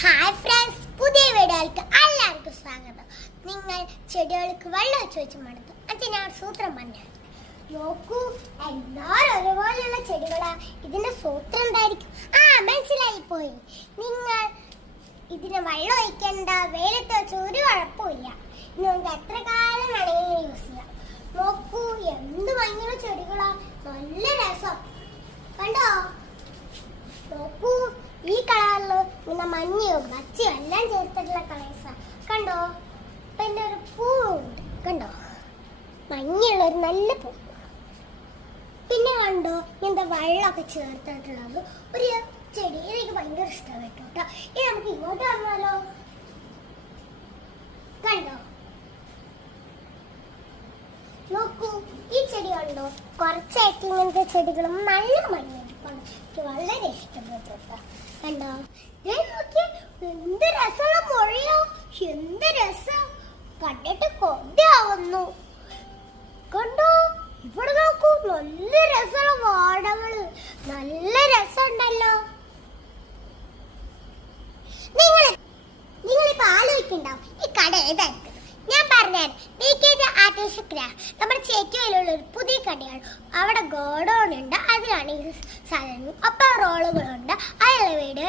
Hi friends, പുതിയ വീഡിയോയിലേക്ക് എല്ലാവർക്കും സ്വാഗതം. നിങ്ങൾ ചെടികൾക്ക് വെള്ളം ഒഴിച്ച് വെച്ച് മടുത്തു. അത് ഞാൻ സൂത്രം പറഞ്ഞു. നോക്കൂ, എല്ലാവരും ഒരുപോലെയുള്ള ചെടികളാ. ഇതിന്റെ സൂത്രം എന്തായിരിക്കും? മനസ്സിലായി പോയി. നിങ്ങൾ ഇതിന് വെള്ളം ഒഴിക്കേണ്ട, വെയിലത്ത് വെച്ച് ഒരു കുഴപ്പമില്ല. ഇനി നമുക്ക് എത്ര കാലം വേണമെങ്കിലും യൂസ് ചെയ്യാം. നോക്കൂ, എന്ത് ഭംഗിയുള്ള ചെടികളാ, നല്ല രസം. കണ്ടോ? നോക്കൂ, ഈ കളറില് ഇങ്ങനെ മഞ്ഞയും പച്ചയും എല്ലാം ചേർത്തിട്ടുള്ള കളേഴ്സാ. കണ്ടോ? പിന്നെ ഒരു പൂവുണ്ട്, കണ്ടോ? മഞ്ഞയുള്ള ഒരു നല്ല പൂ. പിന്നെ കണ്ടോ, ഇങ്ങനത്തെ വെള്ളമൊക്കെ ചേർത്തിട്ടുള്ളത് ഒരു ചെടി. എനിക്ക് ഭയങ്കര ഇഷ്ടപ്പെട്ടു കേട്ടോ. ഇനി നമുക്ക് ഇങ്ങോട്ട് വന്നാലോ? കണ്ടോ? നോക്കൂ, ഈ ചെടി കണ്ടോ? കുറച്ചായിട്ട് ഇങ്ങനത്തെ ചെടികളും നല്ല മഞ്ഞ എനിക്ക് വളരെ ഇഷ്ടപ്പെട്ടു. കണ്ടോ? നോക്കിയേ, എന്ത് രസമുള്ള മുഴയോ, എന്ത് രസം, കണ്ടിട്ട് കൊതിയാവുന്നു. കണ്ടോ? ഇവിടെ നോക്കൂ, നല്ല രസമുള്ള വാഴകള്, നല്ല രസമുണ്ടല്ലോ. നിങ്ങളിപ്പോ ആലോചിക്കുന്നുണ്ടാവും, ഈ കട ഏതായിരിക്കും? ഞാൻ പറഞ്ഞുതരാം. നമ്മുടെ ചേറ്റുവയിലുള്ള ഒരു പുതിയ കടയാണ്. അവിടെ ഗോഡൗൺ ഉണ്ട്, അതിലാണ് ഈ സാധനം. ഒപ്പം റോളുകളുണ്ട്. അതിലുള്ള വീട്